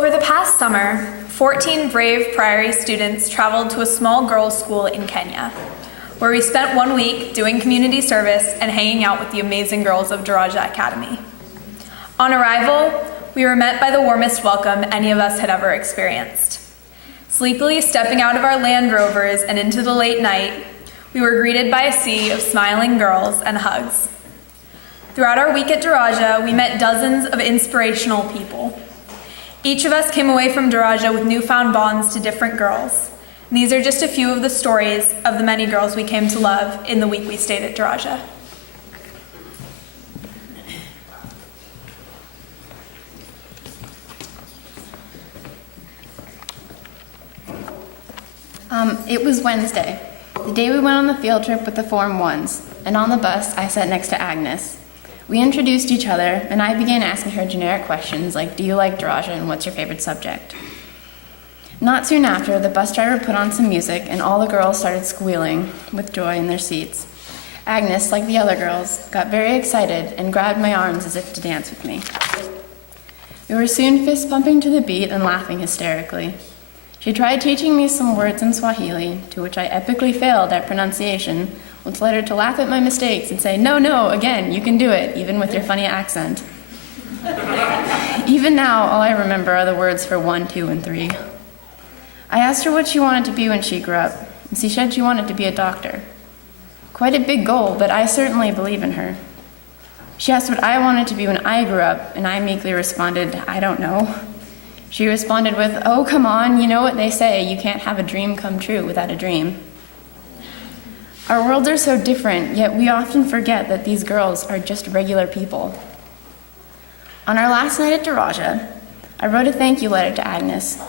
Over the past summer, 14 brave Priory students traveled to a small girls' school in Kenya, where we spent 1 week doing community service and hanging out with the amazing girls of Daraja Academy. On arrival, we were met by the warmest welcome any of us had ever experienced. Sleepily stepping out of our Land Rovers and into the late night, we were greeted by a sea of smiling girls and hugs. Throughout our week at Daraja, we met dozens of inspirational people. Each of us came away from Daraja with newfound bonds to different girls. And these are just a few of the stories of the many girls we came to love in the week we stayed at Daraja. It was Wednesday, the day we went on the field trip with the Form 1s, and on the bus I sat next to Agnes. We introduced each other, and I began asking her generic questions like, do you like Daraja and what's your favorite subject? Not soon after, the bus driver put on some music, and all the girls started squealing with joy in their seats. Agnes, like the other girls, got very excited and grabbed my arms as if to dance with me. We were soon fist-pumping to the beat and laughing hysterically. She tried teaching me some words in Swahili, to which I epically failed at pronunciation, which led her to laugh at my mistakes and say, no, again, you can do it, even with your funny accent. Even now, all I remember are the words for 1, 2, and 3. I asked her what she wanted to be when she grew up, and she said she wanted to be a doctor. Quite a big goal, but I certainly believe in her. She asked what I wanted to be when I grew up, and I meekly responded, I don't know. She responded with, oh, come on, you know what they say, you can't have a dream come true without a dream. Our worlds are so different, yet we often forget that these girls are just regular people. On our last night at Daraja, I wrote a thank you letter to Agnes,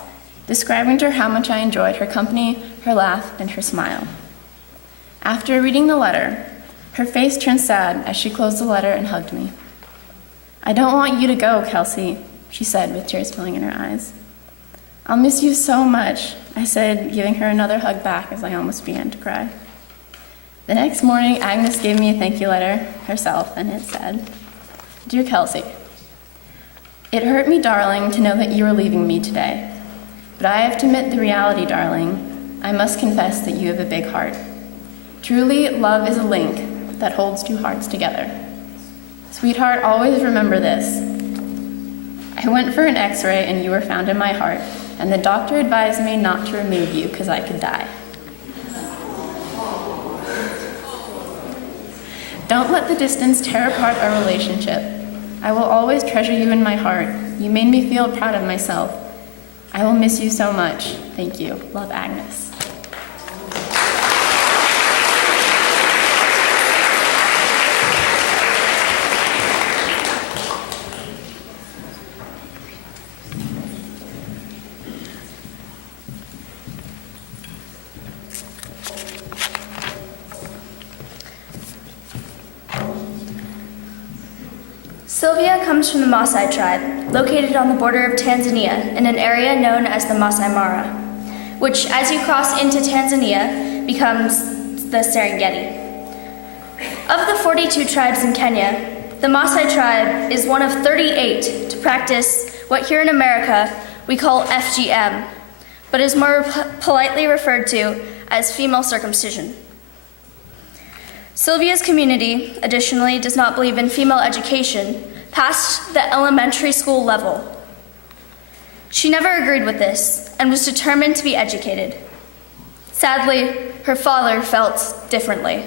describing to her how much I enjoyed her company, her laugh, and her smile. After reading the letter, her face turned sad as she closed the letter and hugged me. I don't want you to go, Kelsey, she said with tears filling in her eyes. I'll miss you so much, I said, giving her another hug back as I almost began to cry. The next morning, Agnes gave me a thank you letter herself, and it said, Dear Kelsey, it hurt me, darling, to know that you are leaving me today. But I have to admit the reality, darling. I must confess that you have a big heart. Truly, love is a link that holds two hearts together. Sweetheart, always remember this. I went for an x-ray and you were found in my heart, and the doctor advised me not to remove you because I could die. Don't let the distance tear apart our relationship. I will always treasure you in my heart. You made me feel proud of myself. I will miss you so much. Thank you. Love, Agnes. Sylvia comes from the Maasai tribe, located on the border of Tanzania in an area known as the Masai Mara, which, as you cross into Tanzania, becomes the Serengeti. Of the 42 tribes in Kenya, the Maasai tribe is one of 38 to practice what here in America we call FGM, but is more politely referred to as female circumcision. Sylvia's community, additionally, does not believe in female education past the elementary school level. She never agreed with this and was determined to be educated. Sadly, her father felt differently.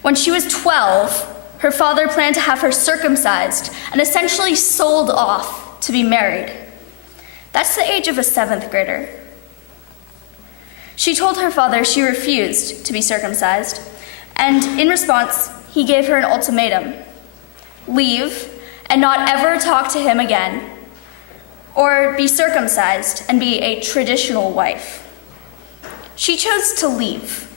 When she was 12, her father planned to have her circumcised and essentially sold off to be married. That's the age of a 7th grader. She told her father she refused to be circumcised, and in response, he gave her an ultimatum: leave and not ever talk to him again, or be circumcised and be a traditional wife. She chose to leave.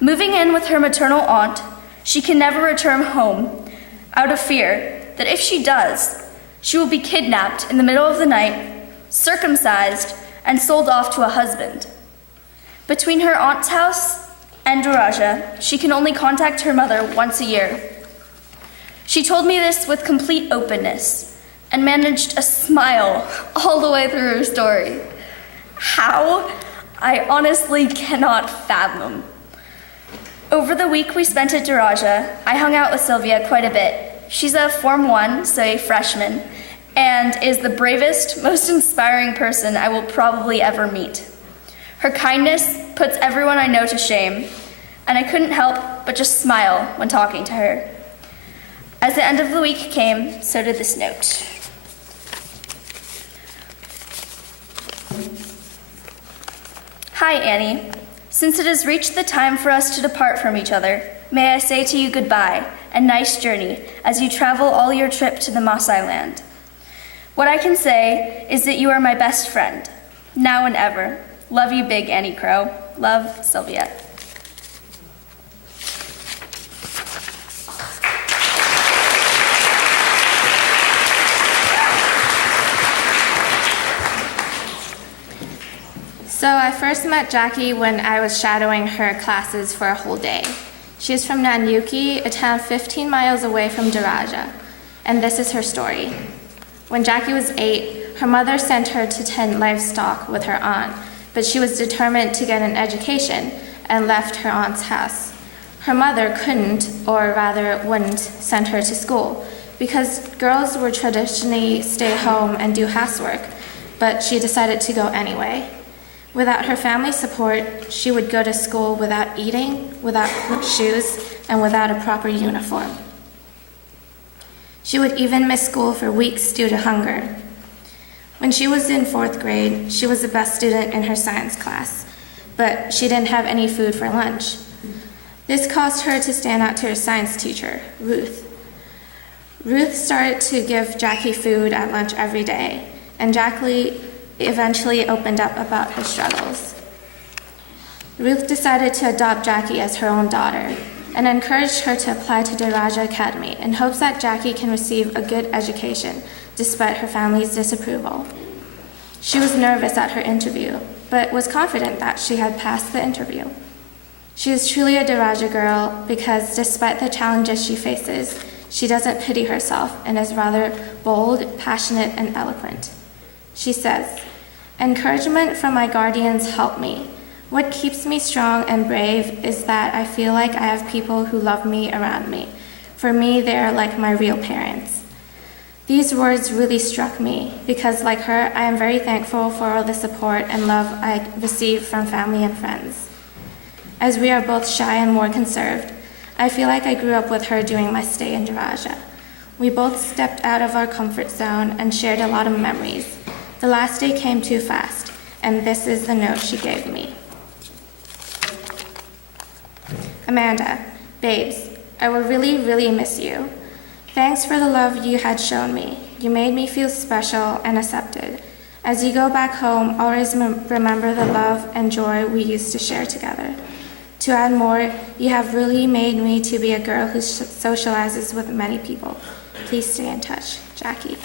Moving in with her maternal aunt, she can never return home out of fear that if she does, she will be kidnapped in the middle of the night, circumcised, and sold off to a husband. Between her aunt's house and Daraja, she can only contact her mother once a year. She told me this with complete openness, and managed a smile all the way through her story. How? I honestly cannot fathom. Over the week we spent at Daraja, I hung out with Sylvia quite a bit. She's a Form 1, so a freshman, and is the bravest, most inspiring person I will probably ever meet. Her kindness puts everyone I know to shame, and I couldn't help but just smile when talking to her. As the end of the week came, so did this note. Hi, Annie. Since it has reached the time for us to depart from each other, may I say to you goodbye and nice journey as you travel all your trip to the Maasai land. What I can say is that you are my best friend, now and ever. Love you big, Annie Crow. Love, Sylvia. So I first met Jackie when I was shadowing her classes for a whole day. She is from Nanyuki, a town 15 miles away from Daraja, and this is her story. When Jackie was 8, her mother sent her to tend livestock with her aunt, but she was determined to get an education and left her aunt's house. Her mother couldn't, or rather wouldn't, send her to school because girls would traditionally stay home and do housework, but she decided to go anyway. Without her family support, she would go to school without eating, without shoes, and without a proper uniform. She would even miss school for weeks due to hunger. When she was in 4th grade, she was the best student in her science class, but she didn't have any food for lunch. This caused her to stand out to her science teacher, Ruth. Ruth started to give Jackie food at lunch every day, and Jackie eventually opened up about her struggles. Ruth decided to adopt Jackie as her own daughter and encouraged her to apply to Daraja Academy in hopes that Jackie can receive a good education despite her family's disapproval. She was nervous at her interview, but was confident that she had passed the interview. She is truly a Daraja girl because despite the challenges she faces, she doesn't pity herself and is rather bold, passionate, and eloquent. She says, "Encouragement from my guardians help me. What keeps me strong and brave is that I feel like I have people who love me around me. For me, they are like my real parents." These words really struck me because, like her, I am very thankful for all the support and love I receive from family and friends. As we are both shy and more conserved, I feel like I grew up with her during my stay in Daraja. We both stepped out of our comfort zone and shared a lot of memories. The last day came too fast, and this is the note she gave me. Amanda, babes, I will really, really miss you. Thanks for the love you had shown me. You made me feel special and accepted. As you go back home, always remember the love and joy we used to share together. To add more, you have really made me to be a girl who socializes with many people. Please stay in touch. Jackie.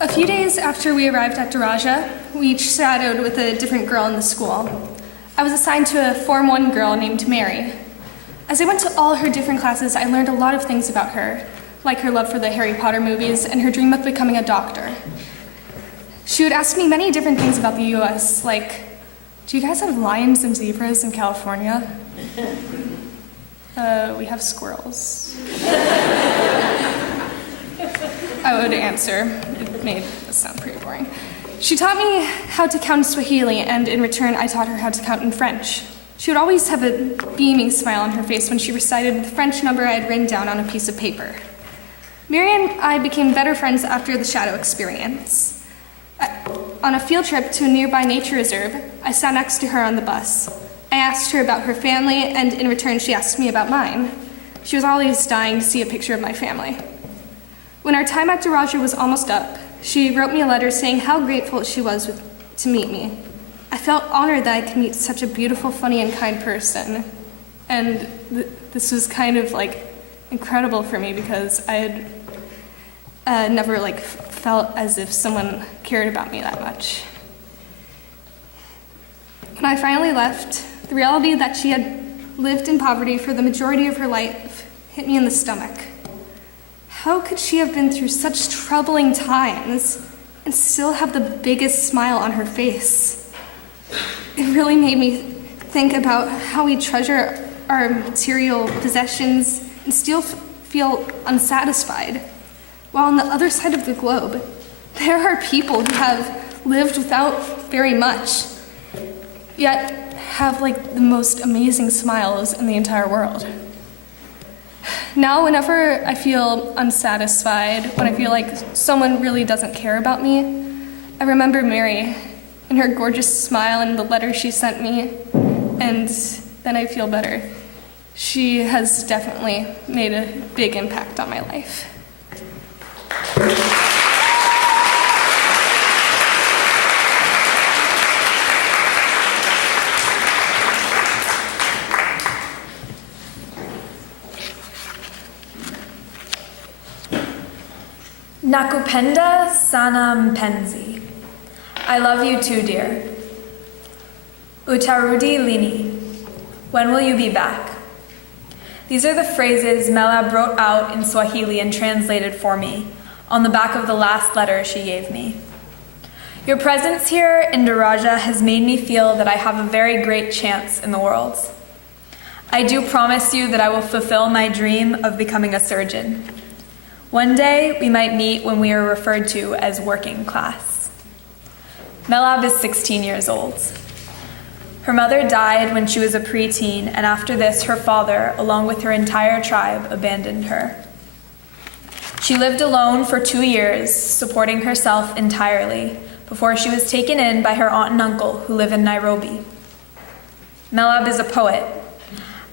A few days after we arrived at Daraja, we each shadowed with a different girl in the school. I was assigned to a Form 1 girl named Mary. As I went to all her different classes, I learned a lot of things about her, like her love for the Harry Potter movies and her dream of becoming a doctor. She would ask me many different things about the US, like, do you guys have lions and zebras in California? We have squirrels. I would answer. It made this sound pretty boring. She taught me how to count in Swahili, and in return, I taught her how to count in French. She would always have a beaming smile on her face when she recited the French number I had written down on a piece of paper. Mary and I became better friends after the shadow experience. On a field trip to a nearby nature reserve, I sat next to her on the bus. I asked her about her family, and in return, she asked me about mine. She was always dying to see a picture of my family. When our time at Daraja was almost up, she wrote me a letter saying how grateful she was to meet me. I felt honored that I could meet such a beautiful, funny, and kind person. And this was kind of incredible for me because I had never felt as if someone cared about me that much. When I finally left, the reality that she had lived in poverty for the majority of her life hit me in the stomach. How could she have been through such troubling times and still have the biggest smile on her face? It really made me think about how we treasure our material possessions and still feel unsatisfied. While on the other side of the globe, there are people who have lived without very much, yet have like the most amazing smiles in the entire world. Now, whenever I feel unsatisfied, when I feel like someone really doesn't care about me, I remember Mary and her gorgeous smile and the letter she sent me, and then I feel better. She has definitely made a big impact on my life. Nakupenda sana mpenzi. I love you too, dear. Utarudi lini. When will you be back? These are the phrases Melab wrote out in Swahili and translated for me on the back of the last letter she gave me. Your presence here in Daraja has made me feel that I have a very great chance in the world. I do promise you that I will fulfill my dream of becoming a surgeon. One day, we might meet when we are referred to as working class. Melab is 16 years old. Her mother died when she was a preteen, and after this, her father, along with her entire tribe, abandoned her. She lived alone for 2 years, supporting herself entirely, before she was taken in by her aunt and uncle, who live in Nairobi. Melab is a poet.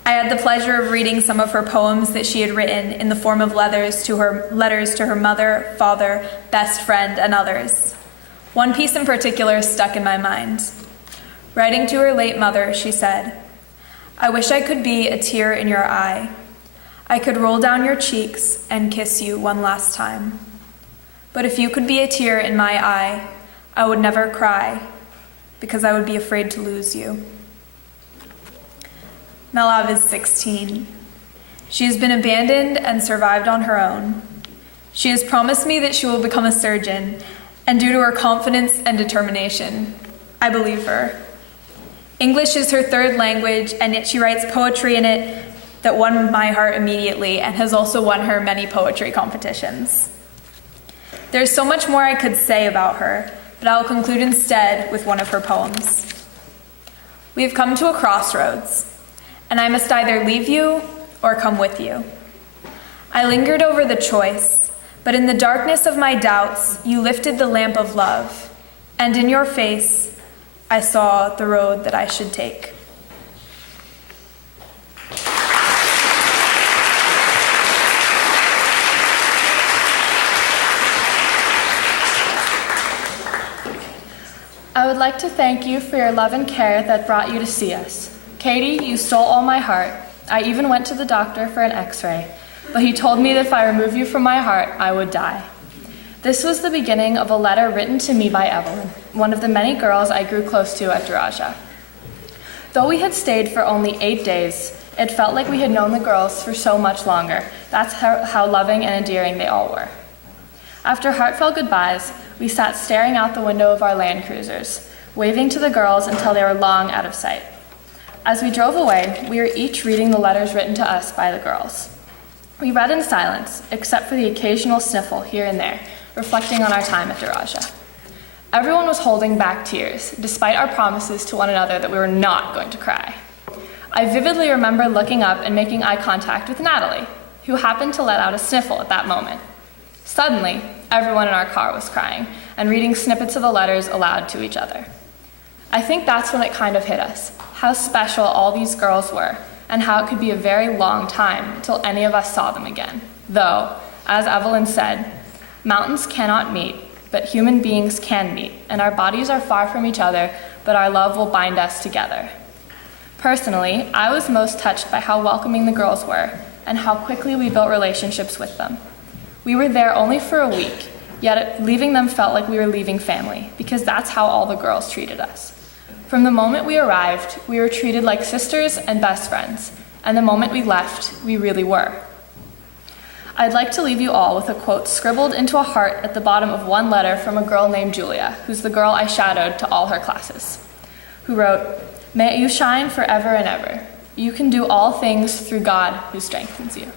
I had the pleasure of reading some of her poems that she had written in the form of letters to her mother, father, best friend, and others. One piece in particular stuck in my mind. Writing to her late mother, she said, "I wish I could be a tear in your eye. I could roll down your cheeks and kiss you one last time. But if you could be a tear in my eye, I would never cry, because I would be afraid to lose you." Melab is 16. She has been abandoned and survived on her own. She has promised me that she will become a surgeon, and due to her confidence and determination, I believe her. English is her third language, and yet she writes poetry in it that won my heart immediately and has also won her many poetry competitions. There's so much more I could say about her, but I will conclude instead with one of her poems. We have come to a crossroads, and I must either leave you or come with you. I lingered over the choice, but in the darkness of my doubts, you lifted the lamp of love, and in your face, I saw the road that I should take. I would like to thank you for your love and care that brought you to see us. Katie, you stole all my heart. I even went to the doctor for an x-ray, but he told me that if I remove you from my heart, I would die. This was the beginning of a letter written to me by Evelyn, one of the many girls I grew close to at Daraja. Though we had stayed for only 8 days, it felt like we had known the girls for so much longer. That's how loving and endearing they all were. After heartfelt goodbyes, we sat staring out the window of our Land Cruisers, waving to the girls until they were long out of sight. As we drove away, we were each reading the letters written to us by the girls. We read in silence, except for the occasional sniffle here and there, reflecting on our time at Daraja. Everyone was holding back tears, despite our promises to one another that we were not going to cry. I vividly remember looking up and making eye contact with Natalie, who happened to let out a sniffle at that moment. Suddenly, everyone in our car was crying and reading snippets of the letters aloud to each other. I think that's when it kind of hit us, how special all these girls were, and how it could be a very long time until any of us saw them again. Though, as Evelyn said, mountains cannot meet, but human beings can meet, and our bodies are far from each other, but our love will bind us together. Personally, I was most touched by how welcoming the girls were, and how quickly we built relationships with them. We were there only for a week, yet leaving them felt like we were leaving family, because that's how all the girls treated us. From the moment we arrived, we were treated like sisters and best friends, and the moment we left, we really were. I'd like to leave you all with a quote scribbled into a heart at the bottom of one letter from a girl named Julia, who's the girl I shadowed to all her classes, who wrote, "May you shine forever and ever. You can do all things through God who strengthens you."